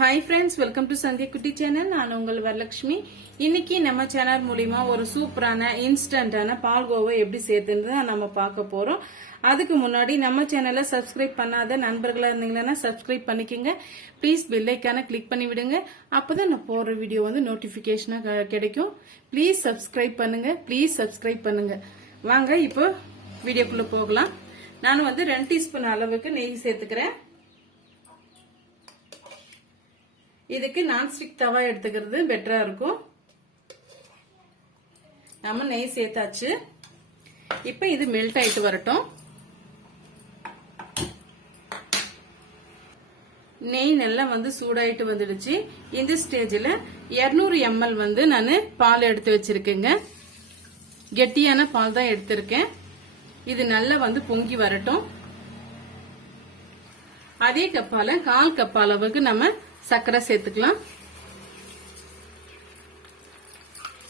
Hi friends welcome to Sandhya Kutty channel நான் உங்கள் வரலட்சுமி. இன்னைக்கு நம்ம சேனல் மூலிமா ஒரு சூப்பரான இன்ஸ்டன்டான பால்கோவை எப்படி சேர்த்துன்னு நம்ம பார்க்க போகிறோம் அதுக்கு முன்னாடி நம்ம சேனலை சப்ஸ்கிரைப் பண்ணாத நண்பர்களாக இருந்தீங்கன்னா சப்ஸ்கிரைப் பண்ணிக்கோங்க. ப்ளீஸ் பெல்லைக்கான கிளிக் பண்ணி விடுங்க. அப்பதான் நான் போடுற வீடியோ வந்து நோட்டிஃபிகேஷனாக கிடைக்கும். ப்ளீஸ் சப்ஸ்கிரைப் பண்ணுங்க. ப்ளீஸ் சப்ஸ்கிரைப் பண்ணுங்க. வாங்க இப்போ வீடியோக்குள்ளே போகலாம். நான் வந்து ரெண்டு டீஸ்பூன் அளவுக்கு நெய் சேர்த்துக்கிறேன். இதுக்கு நான்ஸ்டிக் தவா எடுத்துக்கிறது பெட்டரா இருக்கும். நம்ம நெய் சேர்த்தாச்சு. இப்ப இது மெல்ட் ஆயிட்டு வரட்டும். நெய் நல்லா வந்து சூடாயிட்டு வந்துடுச்சு. இந்த ஸ்டேஜில் இருநூறு எம்எல் வந்து நான் பால் எடுத்து வச்சிருக்கேங்க. கெட்டியான பால் தான் எடுத்திருக்கேன். இது நல்லா வந்து பொங்கி வரட்டும். அதே கப்பால கால் கப் அளவுக்கு நம்ம சர்க்கரை சேர்த்துக்கலாம்.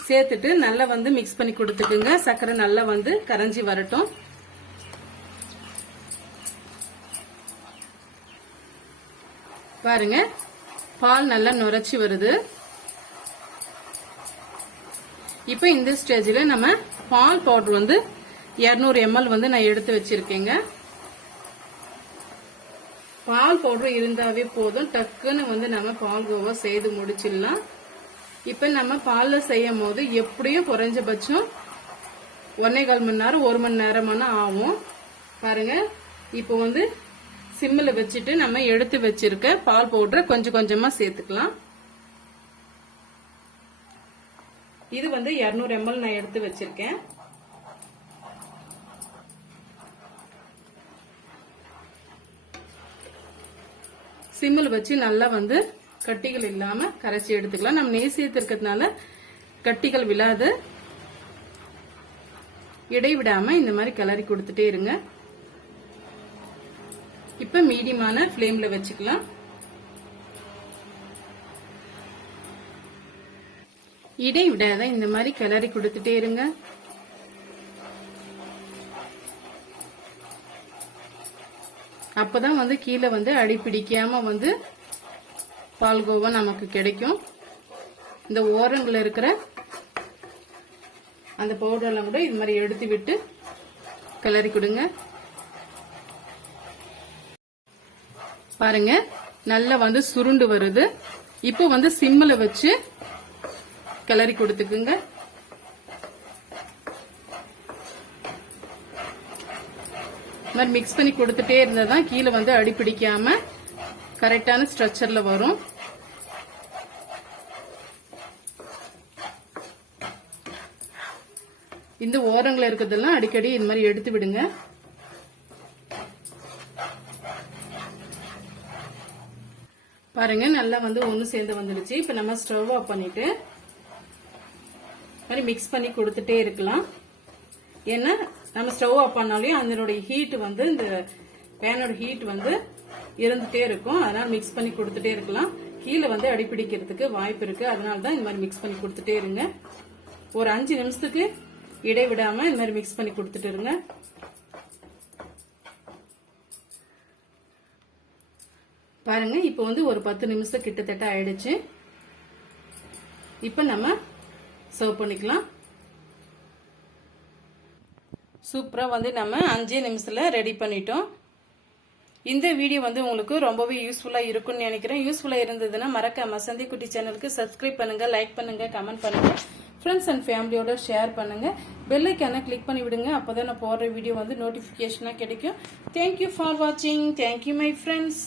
சேர்த்துட்டு நல்லா வந்து மிக்ஸ் பண்ணி கொடுத்துக்குங்க. சர்க்கரை நல்லா வந்து கரைஞ்சி வரட்டும். பாருங்க பால் நல்லா நுரைச்சி வருது. இப்போ இந்த ஸ்டேஜில் நம்ம பால் பவுடர் வந்து இரநூறு எம்எல் வந்து நான் எடுத்து வச்சிருக்கேங்க. பால் பவுடர் இருந்தாவே போதும். டக்குன்னு வந்து நம்ம பால் கோவா செய்து முடிச்சிடலாம். இப்ப நம்ம பால்ல செய்யும் போது எப்படியும் குறைஞ்சபட்சம் ஒன்னே கால் மணி நேரம் ஒரு மணி நேரமான ஆகும். பாருங்க. இப்போ வந்து சிம்மில் வச்சுட்டு நம்ம எடுத்து வச்சிருக்க பால் பவுடரை கொஞ்சம் கொஞ்சமா சேர்த்துக்கலாம். இது வந்து இருநூறு எம்எல் நான் எடுத்து வச்சிருக்கேன். சிம்மில் வச்சு நல்லா வந்து கட்டிகள் இல்லாம கரைச்சி எடுத்துக்கலாம். நம்ம நேசியத்து இருக்கிறதுனால கட்டிகள் விழாது. இடைவிடாமல் இந்த மாதிரி கிளறி கொடுத்துட்டே இருங்க. இப்போ மீடியமான ஃப்ளேமில் வச்சுக்கலாம். இடைவிடாத இந்த மாதிரி கிளறி கொடுத்துட்டே இருங்க. அப்பதான் வந்து கீழே வந்து அடி பிடிக்காம வந்து பால்கோவா நமக்கு கிடைக்கும். இந்த ஓரங்களில் இருக்கிற அந்த பவுடர்லாம் கூட இது மாதிரி எடுத்து விட்டு கிளறி கொடுங்க. பாருங்க நல்லா வந்து சுருண்டு வருது. இப்போ வந்து சிம்மில் வச்சு கிளறி கொடுத்துக்குங்க. மாதிரி மிக்ஸ் பண்ணி கொடுத்துட்டே இருந்தால் தான் கீழே வந்து அடி பிடிக்காம கரெக்டான ஸ்ட்ரக்சரில் வரும். இந்த ஓரங்களில் இருக்கிறதெல்லாம் அடிக்கடி இந்த மாதிரி எடுத்து விடுங்க. பாருங்க நல்லா வந்து ஒன்று சேர்ந்து வந்துடுச்சு. இப்போ நம்ம ஸ்டவ் ஆஃப் பண்ணிட்டு மாதிரி மிக்ஸ் பண்ணி கொடுத்துட்டே இருக்கலாம். ஏன்னா நம்ம ஸ்டவ் ஆஃப் பண்ணாலையும் அதனுடைய ஹீட் வந்து இந்த பேனோட ஹீட் வந்து இருந்துட்டே இருக்கும். அதனால மிக்ஸ் பண்ணி கொடுத்துட்டே இருக்கலாம். கீழே வந்து அடிப்பிடிக்கிறதுக்கு வாய்ப்பு இருக்கு. அதனால தான் இந்த மாதிரி மிக்ஸ் பண்ணி கொடுத்துட்டே இருங்க. ஒரு அஞ்சு நிமிஷத்துக்கு இடைவிடாம இந்த மாதிரி மிக்ஸ் பண்ணி கொடுத்துட்டு இருங்க. பாருங்க இப்போ வந்து ஒரு பத்து நிமிஷம் கிட்டத்தட்ட ஆயிடுச்சு. இப்போ நம்ம சர்வ் பண்ணிக்கலாம். சூப்பராக வந்து நம்ம அஞ்சே நிமிஷத்தில் ரெடி பண்ணிட்டோம். இந்த வீடியோ வந்து உங்களுக்கு ரொம்பவே யூஸ்ஃபுல்லாக இருக்கும்னு நினைக்கிறேன். யூஸ்ஃபுல்லாக இருந்ததுன்னா மறக்காம சந்திக்குட்டி சேனலுக்கு சப்ஸ்கிரைப் பண்ணுங்கள் லைக் பண்ணுங்கள் கமெண்ட் பண்ணுங்கள் ஃப்ரெண்ட்ஸ் அண்ட் ஃபேமிலியோட ஷேர் பண்ணுங்கள் பெல்லைக்கான கிளிக் பண்ணி விடுங்க. அப்போ தான் நான் போடுற வீடியோ வந்து நோட்டிஃபிகேஷனாக கிடைக்கும். தேங்க்யூ ஃபார் வாட்சிங் தேங்க்யூ மை ஃப்ரெண்ட்ஸ்